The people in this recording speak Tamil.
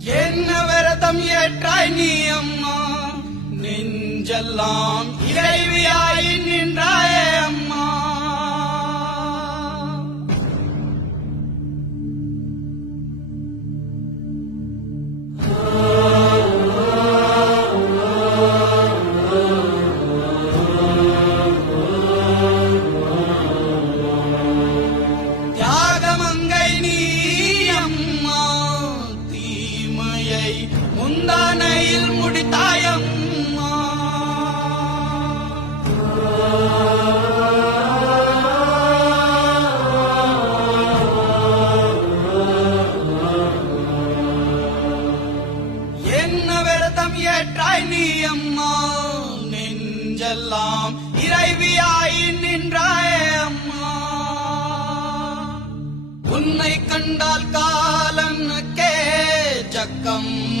என்ன விரதம் ஏற்றாய் நீ அம்மா, நெஞ்செல்லாம் இறைவியாய் நின்றாயே அம்மா. தியாகமங்கை நீ அம்மா, தீமையை முந்தானையில் முடித்தாயம்மா. என்ன விரதம் ஏற்றாய் நீ அம்மா, நெஞ்செல்லாம் இறைவியாய் நின்றாயே அம்மா. உன்னை கண்டால் காலனுக்கே ஜக்கம்